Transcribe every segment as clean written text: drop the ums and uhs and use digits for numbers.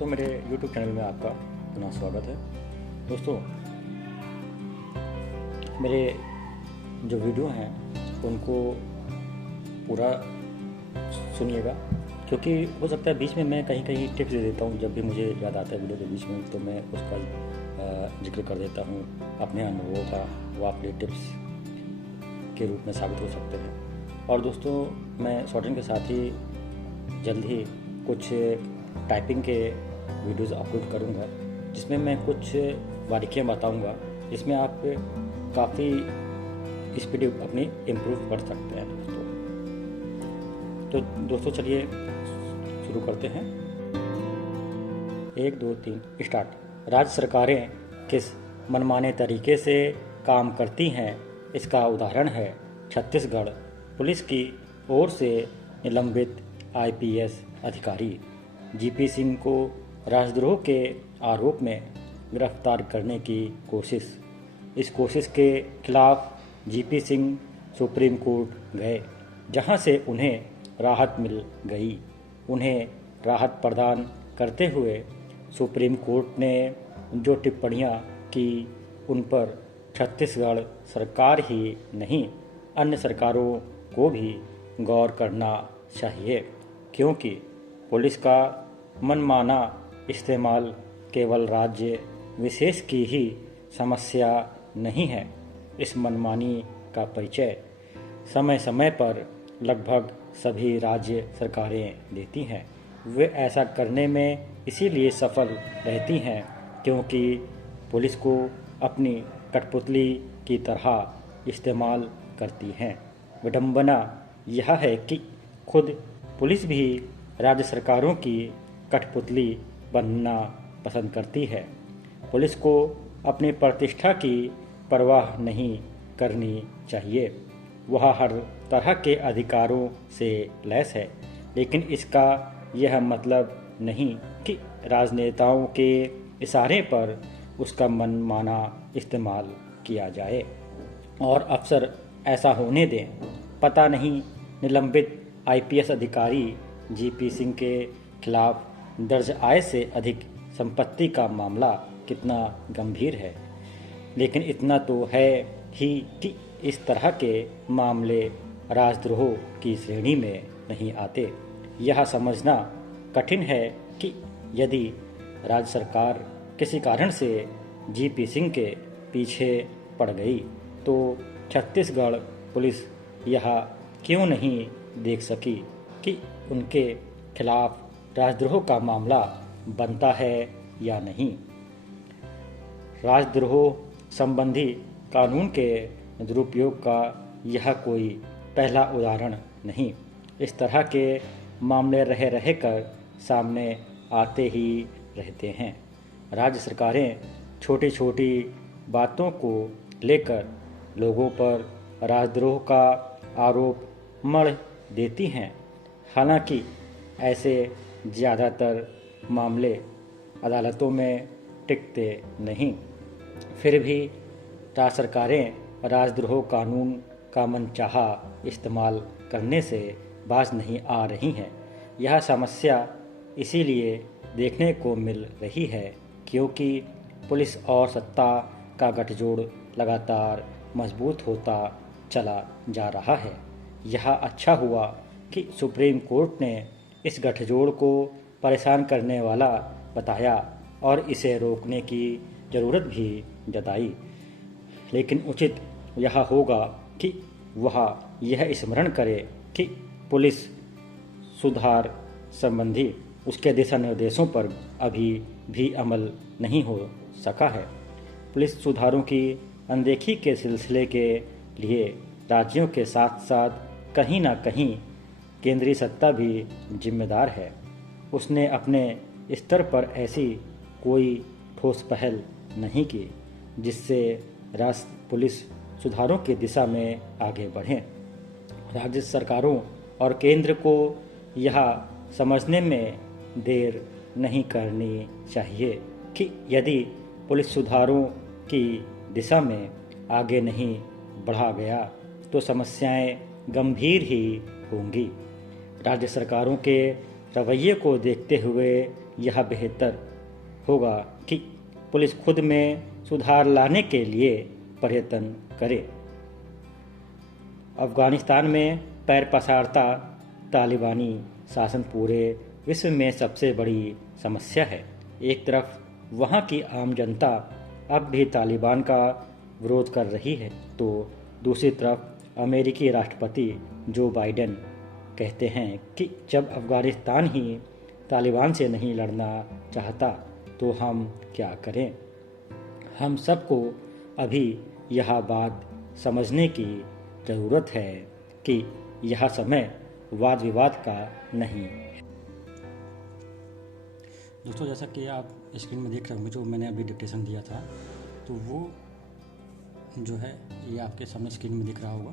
दोस्तों, मेरे YouTube channel में आपका पुनः स्वागत है। दोस्तों, मेरे जो वीडियो हैं उनको पूरा सुनिएगा, क्योंकि हो सकता है बीच में मैं कहीं कहीं टिप्स दे देता हूँ। जब भी मुझे याद आता है वीडियो के बीच में, तो मैं उसका जिक्र कर देता हूँ अपने अनुभवों का। वो आपके टिप्स के रूप में साबित हो सकते हैं। और दोस्तों, मैं शॉर्टन के साथ ही जल्द ही कुछ टाइपिंग के वीडियोज़ अपलोड करूँगा, जिसमें मैं कुछ बारीकियाँ बताऊँगा, जिसमें आप काफ़ी स्पीड अपनी इम्प्रूव कर सकते हैं। दोस्तों चलिए शुरू करते हैं। 1 2 3 स्टार्ट। राज्य सरकारें किस मनमाने तरीके से काम करती हैं, इसका उदाहरण है छत्तीसगढ़ पुलिस की ओर से निलंबित IPS अधिकारी GP सिंह को राजद्रोह के आरोप में गिरफ्तार करने की कोशिश। इस कोशिश के खिलाफ GP सिंह सुप्रीम कोर्ट गए, जहां से उन्हें राहत मिल गई। उन्हें राहत प्रदान करते हुए सुप्रीम कोर्ट ने जो टिप्पणियां की, उन पर छत्तीसगढ़ सरकार ही नहीं, अन्य सरकारों को भी गौर करना चाहिए, क्योंकि पुलिस का मनमाना इस्तेमाल केवल राज्य विशेष की ही समस्या नहीं है। इस मनमानी का परिचय समय समय पर लगभग सभी राज्य सरकारें देती हैं। वे ऐसा करने में इसीलिए सफल रहती हैं क्योंकि पुलिस को अपनी कठपुतली की तरह इस्तेमाल करती हैं। विडंबना यह है कि खुद पुलिस भी राज्य सरकारों की कठपुतली बनना पसंद करती है। पुलिस को अपनी प्रतिष्ठा की परवाह नहीं करनी चाहिए। वह हर तरह के अधिकारों से लैस है, लेकिन इसका यह मतलब नहीं कि राजनेताओं के इशारे पर उसका मनमाना इस्तेमाल किया जाए। और अफसर ऐसा होने दें। पता नहीं निलंबित IPS अधिकारी GP सिंह के खिलाफ दर्ज आय से अधिक संपत्ति का मामला कितना गंभीर है, लेकिन इतना तो है ही कि इस तरह के मामले राजद्रोह की श्रेणी में नहीं आते। यह समझना कठिन है कि यदि राज्य सरकार किसी कारण से GP सिंह के पीछे पड़ गई, तो छत्तीसगढ़ पुलिस यह क्यों नहीं देख सकी कि उनके खिलाफ राजद्रोह का मामला बनता है या नहीं। राजद्रोह संबंधी कानून के दुरुपयोग का यह कोई पहला उदाहरण नहीं। इस तरह के मामले रह कर सामने आते ही रहते हैं। राज्य सरकारें छोटी छोटी बातों को लेकर लोगों पर राजद्रोह का आरोप मढ़ देती हैं। हालांकि ऐसे ज़्यादातर मामले अदालतों में टिकते नहीं, फिर भी राज्य सरकारें राजद्रोह कानून का मनचाहा इस्तेमाल करने से बाज नहीं आ रही हैं। यह समस्या इसीलिए देखने को मिल रही है क्योंकि पुलिस और सत्ता का गठजोड़ लगातार मजबूत होता चला जा रहा है। यह अच्छा हुआ कि सुप्रीम कोर्ट ने इस गठजोड़ को परेशान करने वाला बताया और इसे रोकने की ज़रूरत भी जताई। लेकिन उचित यह होगा कि वह यह स्मरण करे कि पुलिस सुधार संबंधी उसके दिशा निर्देशों पर अभी भी अमल नहीं हो सका है। पुलिस सुधारों की अनदेखी के सिलसिले के लिए राज्यों के साथ साथ कहीं ना कहीं केंद्रीय सत्ता भी जिम्मेदार है। उसने अपने स्तर पर ऐसी कोई ठोस पहल नहीं की जिससे राष्ट्र पुलिस सुधारों की दिशा में आगे बढ़े। राज्य सरकारों और केंद्र को यह समझने में देर नहीं करनी चाहिए कि यदि पुलिस सुधारों की दिशा में आगे नहीं बढ़ा गया तो समस्याएं गंभीर ही होंगी। राज्य सरकारों के रवैये को देखते हुए यह बेहतर होगा कि पुलिस खुद में सुधार लाने के लिए प्रयत्न करे। अफगानिस्तान में पैर पसारता तालिबानी शासन पूरे विश्व में सबसे बड़ी समस्या है। एक तरफ वहाँ की आम जनता अब भी तालिबान का विरोध कर रही है, तो दूसरी तरफ अमेरिकी राष्ट्रपति जो बाइडेन कहते हैं कि जब अफगानिस्तान ही तालिबान से नहीं लड़ना चाहता तो हम क्या करें। हम सबको अभी यह बात समझने की ज़रूरत है कि यह समय वाद विवाद का नहीं है। दोस्तों, जैसा कि आप स्क्रीन में देख रहे होंगे, जो मैंने अभी डिक्टेशन दिया था, तो वो जो है ये आपके सामने स्क्रीन में दिख रहा होगा।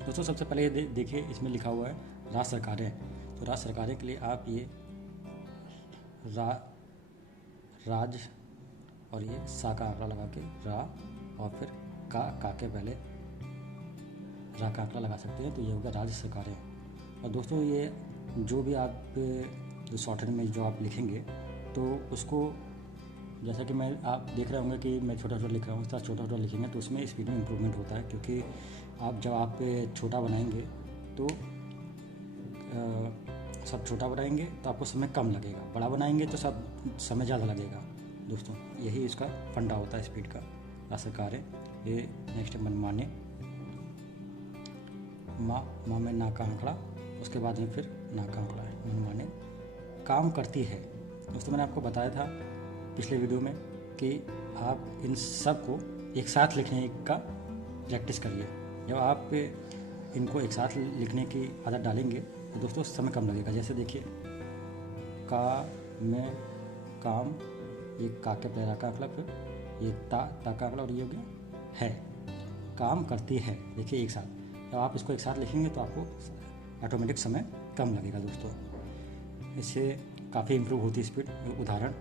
दोस्तों, सबसे पहले ये देखिए, इसमें लिखा हुआ है राज्य सरकारें। तो राज्य सरकारें के लिए आप ये राज और ये सा का आंकड़ा लगा के रा और फिर का के पहले रा का आंकड़ा लगा सकते हैं, तो ये होगा राज्य सरकारें। और दोस्तों, ये जो भी आप जो शॉर्टहैंड में जो आप लिखेंगे तो उसको, जैसा कि मैं आप देख रहे होंगे कि मैं छोटा छोटा लिख रहा हूँ, इस तरह छोटा छोटा लिखेंगे तो उसमें स्पीड में इम्प्रूवमेंट होता है, क्योंकि आप जब आप छोटा बनाएंगे तो सब छोटा बनाएंगे तो आपको समय कम लगेगा, बड़ा बनाएंगे तो सब समय ज़्यादा लगेगा। दोस्तों, यही इसका फंडा होता है स्पीड का। सरकार है ये। नेक्स्ट मनमाने, माँ में ना का आंकड़ा, उसके बाद में फिर ना का आंकड़ा है। मनमाने काम करती है। दोस्तों, मैंने आपको बताया था पिछले वीडियो में कि आप इन सब को एक साथ लिखने का प्रैक्टिस करिए। जब आप इनको एक साथ लिखने की आदत डालेंगे तो दोस्तों समय कम लगेगा। जैसे देखिए, का में काम, ये का के पहला का आंकड़ा, फिर ये ता का आंकड़ा, और ये हो गया है, काम करती है। देखिए एक साथ, जब आप इसको एक साथ लिखेंगे तो आपको ऑटोमेटिक समय कम लगेगा। दोस्तों, इससे काफ़ी इम्प्रूव होती है स्पीड। उदाहरण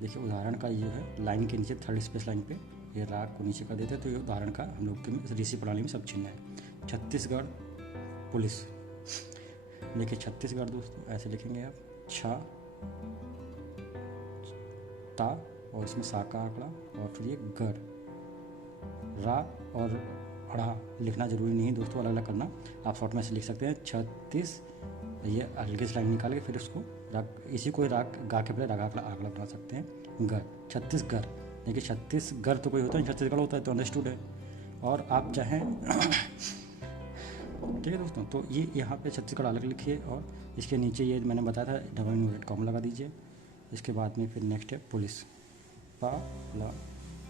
देखिए, उदाहरण का ये है, लाइन के नीचे थर्ड स्पेस लाइन पे ये राग को नीचे कर देते हैं, तो ये उदाहरण का हम लोग के ऋषि प्रणाली में सब चिन्ह है। छत्तीसगढ़ पुलिस, देखिए छत्तीसगढ़ दोस्तों ऐसे लिखेंगे आप, छा ता और इसमें सा का आंकड़ा और फिर ये गढ़। रा और अड़ा लिखना जरूरी नहीं है दोस्तों, अलग अलग करना। आप शॉर्ट में ऐसे लिख सकते हैं 36, ये हल्की सी लाइन निकाल के फिर उसको इसी को राग गा के पहले रागा आंकड़ा बना सकते हैं। गढ़, छत्तीसगढ़। देखिए छत्तीसगढ़ तो कोई होता है, छत्तीसगढ़ होता है, तो अंडरस्टूड है। और आप चाहें ठीक है दोस्तों, तो ये यहाँ पे छत्तीसगढ़ अलग लिखिए और इसके नीचे ये मैंने बताया था डबल इन्वर्टेड कॉमा लगा दीजिए। इसके बाद में फिर नेक्स्ट है पुलिस, पा ला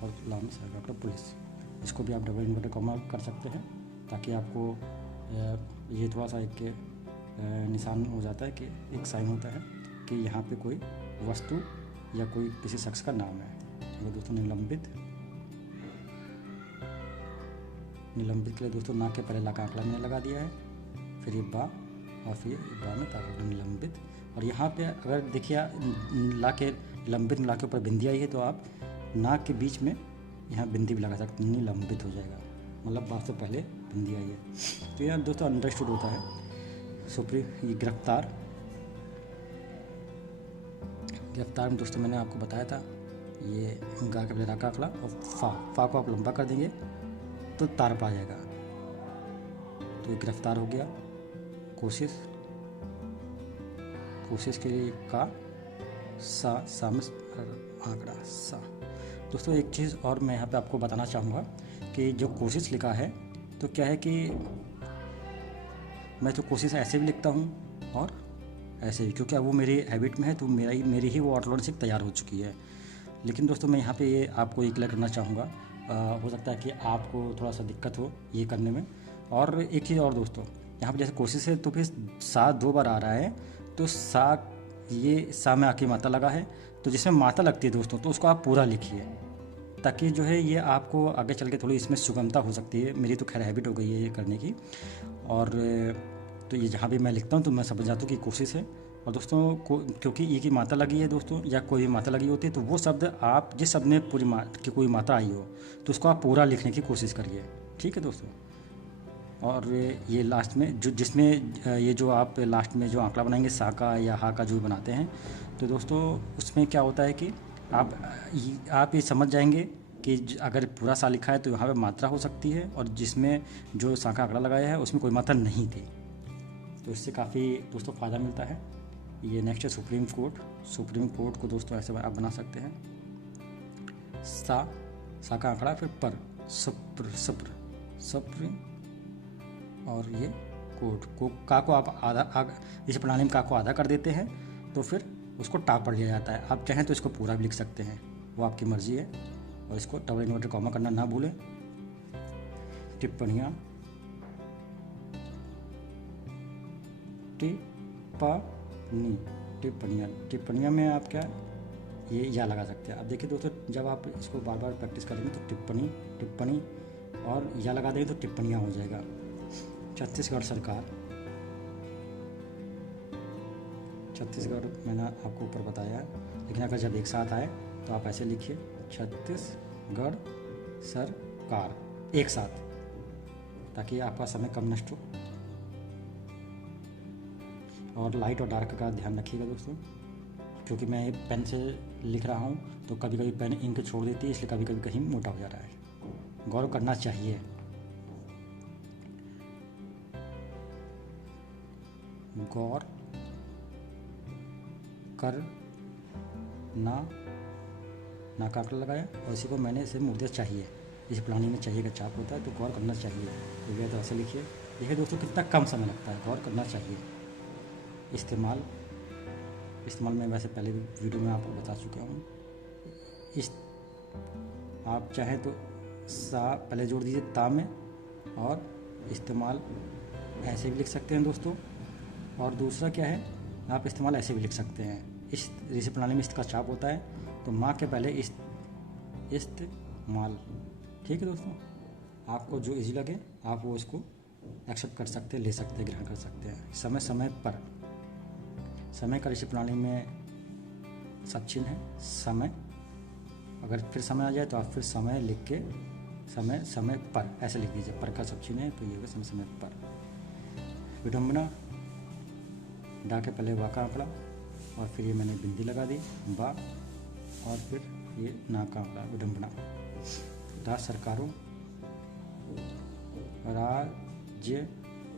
और ला में सरकार पुलिस। इसको भी आप डबल इन्वर्टेड कॉमा कर सकते हैं ताकि आपको ये थोड़ा सा एक निशान हो जाता है कि एक साइन होता है कि यहाँ पे कोई वस्तु या कोई किसी शख्स का नाम है। तो दोस्तों निलंबित, निलंबित के लिए दोस्तों ना के पहले ला का आंकड़ा मैंने लगा दिया है, फिर ये बा और फिर बा में ताकि निलंबित। और यहाँ पे अगर देखिए ला के लंबित में ला के ऊपर बिंदी आई है तो आप नाक के बीच में यहाँ बिंदी भी लगा सकते हैं, निलंबित हो जाएगा, मतलब बात से पहले बिंदी आई है। तो यह दोस्तों अंडरस्टूड होता है। सुप्रीम, ये गिरफ्तार, गिरफ्तार में दोस्तों मैंने आपको बताया था ये गा के पहले रा का आंकड़ा और फा को आप लंबा कर देंगे तो तार पा जाएगा, तो ये गिरफ्तार हो गया। कोशिश, कोशिश के लिए का सा में आंकड़ा सा। दोस्तों एक चीज़ और मैं यहाँ पे आपको बताना चाहूँगा कि जो कोशिश लिखा है तो क्या है कि मैं तो कोशिश ऐसे भी लिखता हूँ और ऐसे भी, क्योंकि अब वो मेरी हैबिट में है तो मेरी ही वो ऑटोमेटिक तैयार हो चुकी है। लेकिन दोस्तों मैं यहाँ पे ये आपको ये क्लियर करना चाहूँगा, हो सकता है कि आपको थोड़ा सा दिक्कत हो ये करने में। और एक चीज़ और दोस्तों, यहाँ पे जैसे कोशिश है तो फिर सा 2 बार आ रहा है, तो सा, ये सा में आके मात्रा लगा है, तो जिसमें मात्रा लगती है दोस्तों तो उसको आप पूरा लिखिए, ताकि जो है ये आपको आगे चल के थोड़ी इसमें सुगमता हो सकती है। मेरी तो खैर हैबिट हो गई है ये करने की। और तो ये जहाँ भी मैं लिखता हूँ तो मैं समझ जाता हूँ कि कोशिश है। और दोस्तों क्योंकि ई की मात्रा लगी है दोस्तों, या कोई भी मात्रा लगी होती है, तो वो शब्द आप जिस शब्द में पूरी की कोई मात्रा आई हो तो उसको आप पूरा लिखने की कोशिश करिए। ठीक है दोस्तों, और ये लास्ट में जो जिसमें ये जो आप लास्ट में जो आंकड़ा बनाएंगे सा का या हा का जो बनाते हैं, तो दोस्तों उसमें क्या होता है कि आप ये समझ जाएंगे कि अगर पूरा सा लिखा है तो यहाँ पे मात्रा हो सकती है, और जिसमें जो सा का आंकड़ा लगाया है उसमें कोई मात्रा नहीं थी। तो इससे काफ़ी दोस्तों फ़ायदा मिलता है। ये नेक्स्ट है सुप्रीम कोर्ट को दोस्तों ऐसे आप बना सकते हैं, सा का आंकड़ा, फिर पर, सप्र और ये कोट को का को आप आधा इस प्रणाली में का को आधा कर देते हैं तो फिर उसको टा पढ़ लिया जाता है। आप चाहें तो इसको पूरा भी लिख सकते हैं, वो आपकी मर्जी है। और इसको डबल इन्वर्टेड कॉमा करना ना भूलें। टिप्पणियाँ टिप्पणियाँ में आप क्या ये या लगा सकते हैं। अब देखिए दोस्तों, जब आप इसको बार बार प्रैक्टिस करेंगे तो टिप्पणी और या लगा देंगे तो टिप्पणियाँ हो जाएगा। छत्तीसगढ़ मैंने आपको ऊपर बताया है, लेकिन अगर जब एक साथ आए तो आप ऐसे लिखिए, छत्तीसगढ़ सरकार एक साथ, ताकि आपका समय कम नष्ट हो। और लाइट और डार्क का ध्यान रखिएगा दोस्तों, क्योंकि मैं पेन से लिख रहा हूँ तो कभी कभी पेन इंक छोड़ देती है, इसलिए कभी कभी कहीं मोटा हो जा रहा है। गौर करना चाहिए। गौर कर ना का आंकड़ा लगाया, और इसी को मैंने इसे मुर्दे चाहिए, इस प्रणाली में चाहिए का चाप होता है, तो गौर करना चाहिए। तो ऐसे लिखिए। देखिए दोस्तों कितना कम समय लगता है, गौर करना चाहिए। इस्तेमाल मैं वैसे पहले भी वीडियो में आपको बता चुका हूँ। आप चाहें तो सा पहले जोड़ दीजिए ता में, और इस्तेमाल ऐसे भी लिख सकते हैं दोस्तों। और दूसरा क्या है, आप इस्तेमाल ऐसे भी लिख सकते हैं। इस प्रणाली में इसका चाप होता है, तो माँ के पहले इस्तेमाल। ठीक है दोस्तों, आपको जो इजी लगे आप वो इसको एक्सेप्ट कर सकते हैं, ले सकते हैं, ग्रहण कर सकते हैं। समय पर, समय का ऋषि प्रणाली में सब चिन्ह है समय। अगर फिर समय आ जाए तो आप फिर समय लिख के समय पर ऐसे लिख दीजिए, पर का सब चिन्ह है तो ये होगा समय पर। विडम्बना, डा के पहले वा का आंकड़ा, और फिर ये मैंने बिंदी लगा दी बा, और फिर ये ना का आंकड़ा, विडम्बना। राज्य सरकारों, राज्य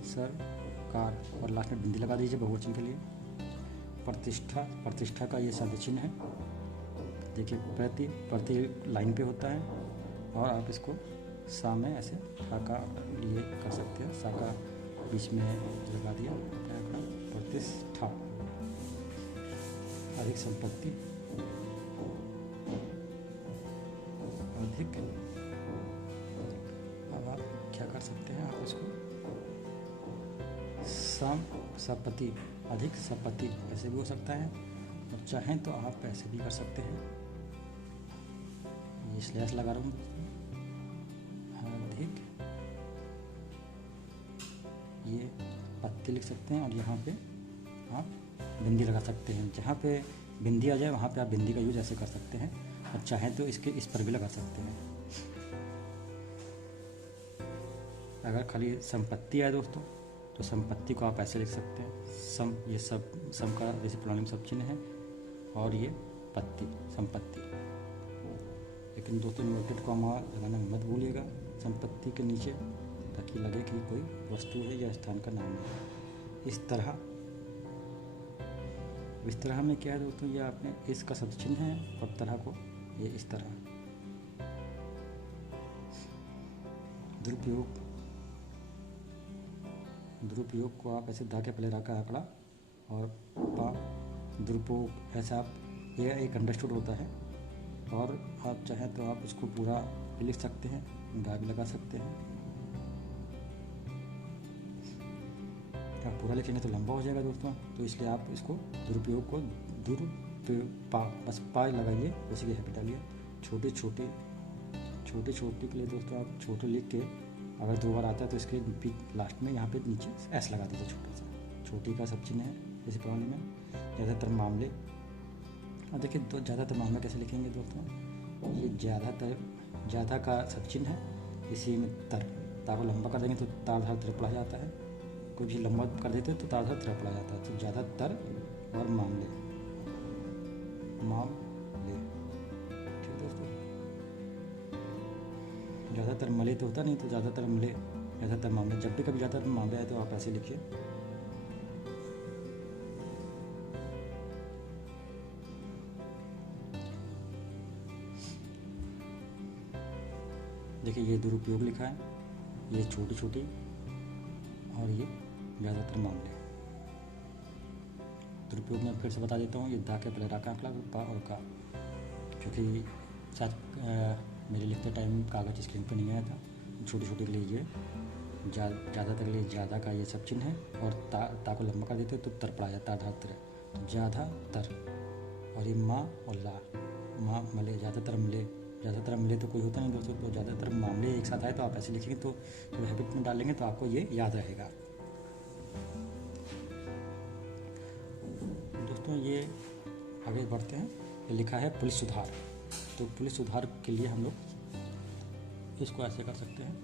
सरकार, और लास्ट में बिंदी लगा दीजिए बहुवचन के लिए। प्रतिष्ठा का ये शब्द चिन्ह है, देखिए प्रति लाइन पे होता है, और आप इसको सा में ऐसे सा का लिए कर सकते हैं, सा का बीच में लगा दिया आंकड़ा। प्रतिष्ठा, अधिक संपत्ति, अधिक। अब आप क्या कर सकते हैं, आप इसको संपत्ति, अधिक संपत्ति ऐसे भी हो सकता है, और चाहें तो आप ऐसे भी कर सकते हैं। ये स्लैश लगा रहा हूँ, अधिक, ये पत्ती लिख सकते हैं, और यहाँ पे आप बिंदी लगा सकते हैं। जहाँ पे बिंदी आ जाए वहाँ पे आप बिंदी का यूज ऐसे कर सकते हैं, और चाहें तो इसके इस पर भी लगा सकते हैं। अगर खाली संपत्ति है दोस्तों, तो संपत्ति को आप ऐसे लिख सकते हैं, ये सम का जैसे प्रणाली में सब चिन्ह है, और ये पत्ती, संपत्ति। लेकिन दोस्तों इन्वर्टेड कॉमा लगाना मत भूलिएगा संपत्ति के नीचे, ताकि लगे कि कोई वस्तु है या स्थान का नाम है। इस तरह में क्या है दोस्तों, ये आपने इसका सब चिन्ह है, और तरह को ये इस तरह। दुरुपयोग को आप ऐसे धा के पहले रा का आंकड़ा, और पा दुरुपयोग ऐसा आप, ये एक अंडरस्टूड होता है। और आप चाहें तो आप इसको पूरा भी लिख सकते हैं, गा भी लगा सकते हैं। आप पूरा लिखेंगे तो लंबा हो जाएगा दोस्तों, तो इसलिए आप इसको दुरुपयोग को बस पा लगाइए, उसी के यहाँ पे डालिए। छोटे के लिए दोस्तों आप छोटे लिख के, अगर 2 बार आता है तो इसके लास्ट में यहाँ पे नीचे एस लगा दीजिए, छोटा सा। छोटी का सब चिन्ह है इसी प्रणाली में ज़्यादातर मामले। और देखिए ज़्यादातर मामला कैसे लिखेंगे दोस्तों, ये ज़्यादा का सब चिन्ह है, इसी में तर ता को लंबा कर देंगे तो ताड़ धाड़ त्र पढ़ा जाता है, कोई भी लंबा कर देते तो ताड़ धाड़ त्र पढ़ा जाता है। तो ज़्यादातर और मामले, मामले, ठीक दोस्तों। ज़्यादातर मले तो होता नहीं, तो ज़्यादातर मले, ज़्यादातर मामले। जब भी कभी ज़्यादातर मामले आए तो आप ऐसे लिखिए। देखिए ये दुरुपयोग लिखा है, ये छोटी छोटी, और ये ज़्यादातर मामले। दुरुपयोग में फिर से बता देता हूँ, ये दा के पहले रा का आंकड़ा, पा और का, क्योंकि शायद मेरे लिखते टाइम कागज़ स्क्रीन पर नहीं आया था। छोटी छोटी के लिए ये ज़्यादातर के लिए ज़्यादा का ये सब चिन्ह है, और ता को लंबा कर देते तो तर पड़ा जाता है, तो ज़्यादातर। और ये माँ और ला, माँ मले, ज़्यादातर मिले, ज़्यादातर मिले तो कोई होता नहीं दोस्तों, तो ज़्यादातर मामले एक साथ आए तो आप ऐसे लिखेंगे, तो जब हैबिट में डालेंगे तो आपको ये याद रहेगा। दोस्तों ये आगे बढ़ते हैं, ये लिखा है पुलिस सुधार। तो पुलिस सुधार के लिए हम लोग इसको ऐसे कर सकते हैं,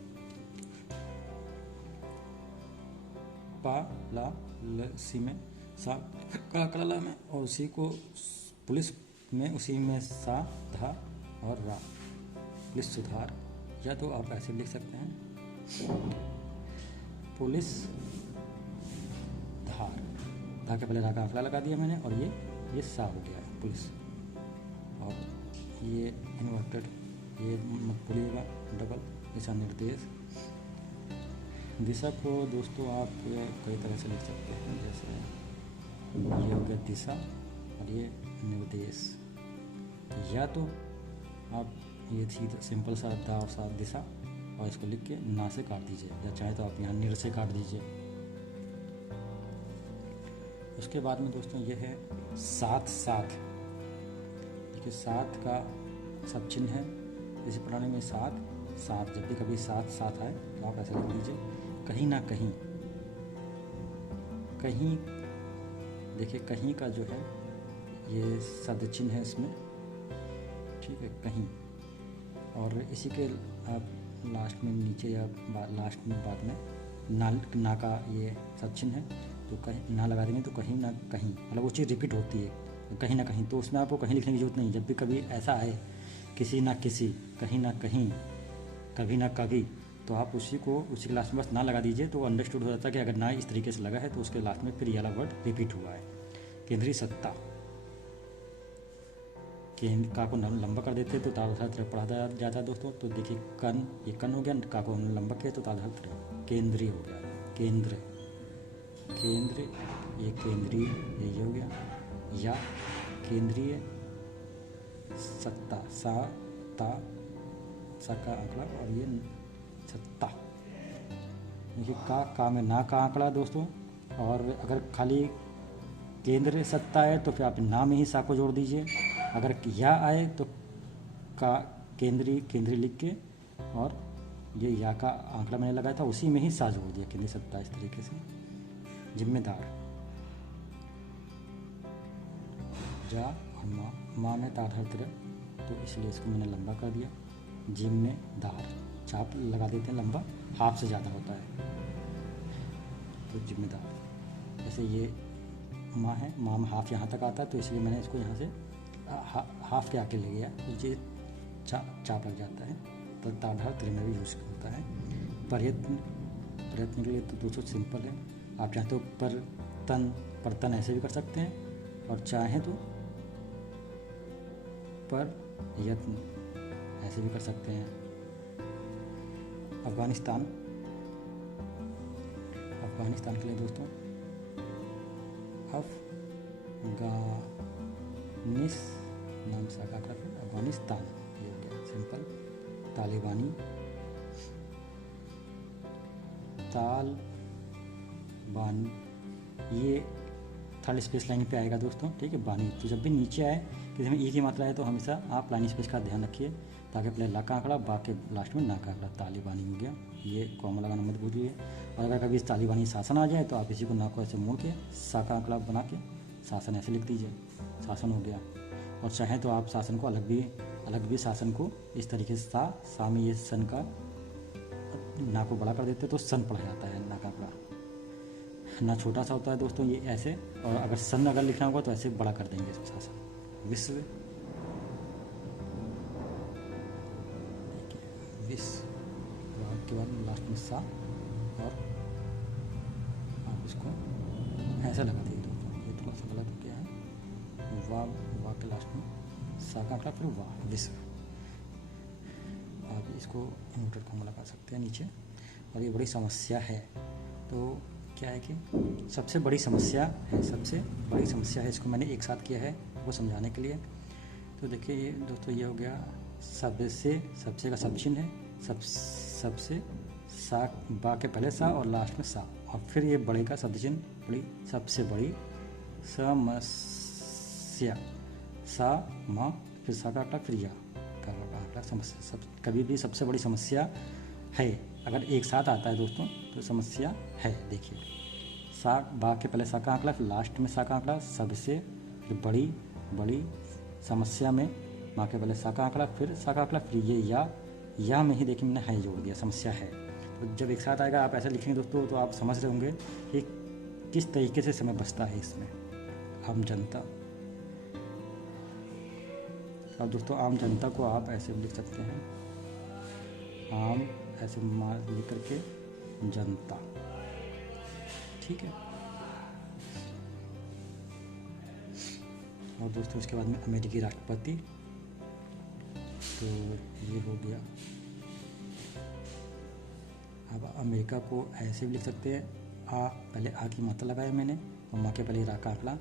पा ला ल सी में सा का कला में, और उसी को पुलिस में, उसी में सा धा और रा, पुलिस सुधार। या तो आप ऐसे लिख सकते हैं, पुलिस धार, धा के पहले रा का आंकड़ा लगा दिया मैंने, और ये सा हो गया है पुलिस। और ये इन्वर्टेड, ये मत भूलिएगा, डबल दिशा निर्देश। दिशा को दोस्तों आप कई तरह से लिख सकते हैं, जैसे ये हो गया दिशा और ये निर्देश। या तो आप ये सीधा सिंपल सा दा और सा दिशा, और इसको लिख के ना से काट दीजिए, या चाहे तो आप यहाँ निर से काट दीजिए। उसके बाद में दोस्तों ये है साथ साथ। देखिए साथ का सब चिन्ह है, इसे पढ़ाने में साथ साथ, जब भी कभी साथ साथ आए तो आप ऐसे लिख दीजिए। कहीं ना कहीं, कहीं, देखिए कहीं का जो है ये शब्द चिन्ह है इसमें, ठीक है, कहीं। और इसी के आप लास्ट में नीचे या लास्ट में बाद में ना का ये सब चिन्ह है, तो कहीं ना लगा देंगे तो कहीं ना कहीं, मतलब वो चीज़ रिपीट होती है कहीं ना कहीं, तो उसमें आपको कहीं लिखने की जरूरत नहीं। जब भी कभी ऐसा आए किसी ना किसी, कहीं ना कहीं, कभी ना कभी, तो आप उसी के लास्ट में बस ना लगा दीजिए, तो अंडरस्टूड हो जाता है कि अगर ना इस तरीके से लगा है तो उसके लास्ट में फिर ये वाला वर्ड रिपीट हुआ है। केंद्रीय सत्ता, का को लंबा कर देते तो ताधार पढ़ा जाता है दोस्तों। तो देखिए कन, ये कन हो गया, का को लंबा किया तो ताधार केंद्रीय हो गया, केंद्र, केंद्र, ये केंद्रीय, ये हो गया, या केंद्रीय सत्ता, सा ता सा का आंकड़ा, और ये सत्ता। देखिए का में ना का आंकड़ा दोस्तों, और अगर खाली केंद्र सत्ता है तो फिर आप ना में ही सा को जोड़ दीजिए। अगर या आए तो का केंद्रीय लिख के, और ये या का आंकड़ा मैंने लगाया था उसी में ही सा जोड़ दिया, केंद्रीय सत्ता, इस तरीके से। जिम्मेदार, जा और माँ में ताधार तरह, तो इसलिए इसको मैंने लंबा कर दिया। जिम्मेदार, चाप लगा देते हैं लंबा, हाफ से ज़्यादा होता है, तो जिम्मेदार। जैसे ये माँ है, माँ में हाफ यहाँ तक आता है, तो इसलिए मैंने इसको यहाँ से हाफ के आके ले गया, तो ये चाप लग जाता है। तो ताधार तिर में भी यूज होता है। प्रयत्न के लिए तो दोस्तों सिंपल है, आप चाहें तो परतन ऐसे भी कर सकते हैं, और चाहें तो पर यत्न ऐसे भी कर सकते हैं। अफगानिस्तान, अफगानिस्तान के लिए दोस्तों अफगानिस नाम से आकर अफगानिस्तान, ये हो गया सिंपल। तालिबानी, ये थर्ड स्पेस लाइन पे आएगा दोस्तों, ठीक है। बानी, तो जब भी नीचे आए किसी में ई की मात्रा है तो हमेशा आप लाइन स्पेस का ध्यान रखिए, ताकि पहले ला का आंकड़ा, बा के लास्ट में ना का आंकड़ा। तालिबानी हो गया, ये कॉमा लगाना मत भूलिए। और अगर कभी तालिबानी शासन आ जाए तो आप इसी को ना को ऐसे मोड़ के सा का आंकड़ा बना के शासन ऐसे लिख दीजिए, शासन हो गया। और चाहें तो आप शासन को अलग भी शासन को इस तरीके से सा में ये सन का ना को बड़ा कर देते तो सन पढ़ा जाता है, ना का बड़ा। ना छोटा सा होता है दोस्तों ये ऐसे, और अगर सन अगर लिखना होगा तो ऐसे बड़ा कर देंगे इसको सा। विश्व, विश्व के बाद लास्ट में सा, और आप इसको ऐसा लगा दिए दोस्तों, ये थोड़ा सा गलत हो गया है। वाह के लास्ट में सा का आंकड़ा फिर वाह, विश्व। आप इसको इन्वर्टेड कॉमा लगा सकते हैं नीचे। और ये बड़ी समस्या है, तो क्या है कि सबसे बड़ी समस्या है, इसको मैंने एक साथ किया है वो समझाने के लिए। तो देखिए ये दोस्तों, ये हो गया सबसे का सब चिन्ह है, सबसे सा, बा के पहले सा और लास्ट में सा, और फिर ये बड़े का शब्द चिन्ह, बड़ी सबसे बड़ी समस्या, सा मा फिर सा का आंकड़ा फिर या का आंकड़ा। समस्या कभी भी सबसे बड़ी समस्या है, अगर एक साथ आता है दोस्तों तो समस्या है। देखिए सा, बा के पहले सा का आंकड़ा फिर लास्ट में सा का आंकड़ा, सबसे फिर बड़ी समस्या में माँ के पहले सा का आंकड़ा फिर सा का आंकड़ा, फिर ये या में ही देखिए मैंने है जोड़ दिया, समस्या है। तो जब एक साथ आएगा आप ऐसे लिखेंगे दोस्तों तो आप समझ रहे होंगे कि किस तरीके से समय बचता है इसमें। आम जनता, अब दोस्तों आम जनता को आप ऐसे लिख सकते हैं, आम ऐसे लिख करके जनता, ठीक है। और दोस्तों उसके बाद में अमेरिकी राष्ट्रपति, तो ये हो गया। अब अमेरिका को ऐसे भी लिख सकते हैं, आ पहले आ की मात्रा लगाया मैंने, और माँ के पहले रा का आंकड़ा,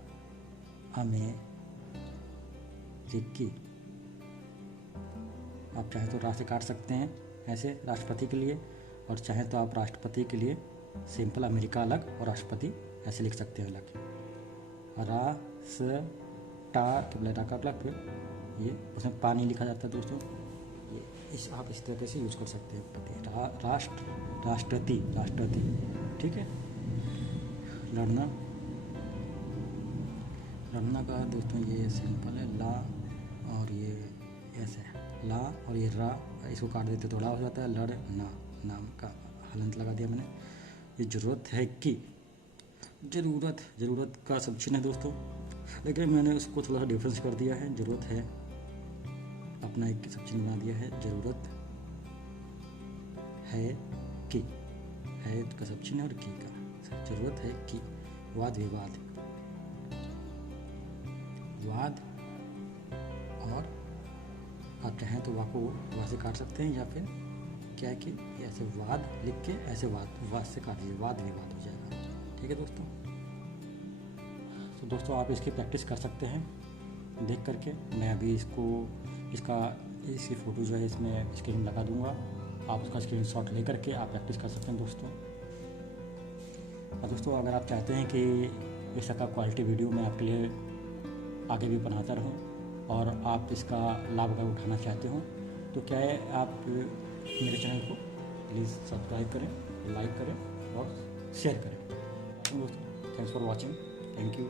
अमेरिकी। आप चाहे तो रा से काट सकते हैं ऐसे राष्ट्रपति के लिए, और चाहे तो आप राष्ट्रपति के लिए सिंपल अमेरिका अलग और राष्ट्रपति ऐसे लिख सकते हैं अलग। रा स टा के पहले रा का आंकड़ा, फिर ये उसमें पानी लिखा जाता है दोस्तों, ये आप इस तरीके से यूज कर सकते हैं। राष्ट्रपति, ठीक है। लड़ना का दोस्तों ये सिंपल है, ला और ये ऐसे है, ला और ये रा, इसको काट देते तो ला हो जाता है, लड़ना, नाम का हलंत लगा दिया मैंने। ये जरूरत है कि, जरूरत का सब चिन्ह है दोस्तों, लेकिन मैंने उसको थोड़ा सा डिफरेंस कर दिया है। जरूरत है अपना एक सब चिन्ह बना दिया है, जरूरत है कि, है का सब चिन्ह और की का, जरूरत है कि। वाद विवाद, और आप चाहें तो वाह को वाह से काट सकते हैं, या फिर क्या है कि ऐसे वाद लिख के ऐसे वाद से काट दीजिए, वाद विवाद हो जाएगा, ठीक है दोस्तों। तो दोस्तों आप इसकी प्रैक्टिस कर सकते हैं देख करके। मैं अभी इसकी फ़ोटो जो है इसमें स्क्रीन लगा दूंगा, आप उसका स्क्रीनशॉट ले करके आप प्रैक्टिस कर सकते हैं दोस्तों। और दोस्तों अगर आप चाहते हैं कि इस तरह का क्वालिटी वीडियो मैं आपके लिए आगे भी बनाता रहूं, और आप इसका लाभ अगर उठाना चाहते हो, तो क्या है, आप मेरे चैनल को प्लीज़ सब्सक्राइब करें, लाइक करें और शेयर करें। दोस्तों thanks for watching, thank you.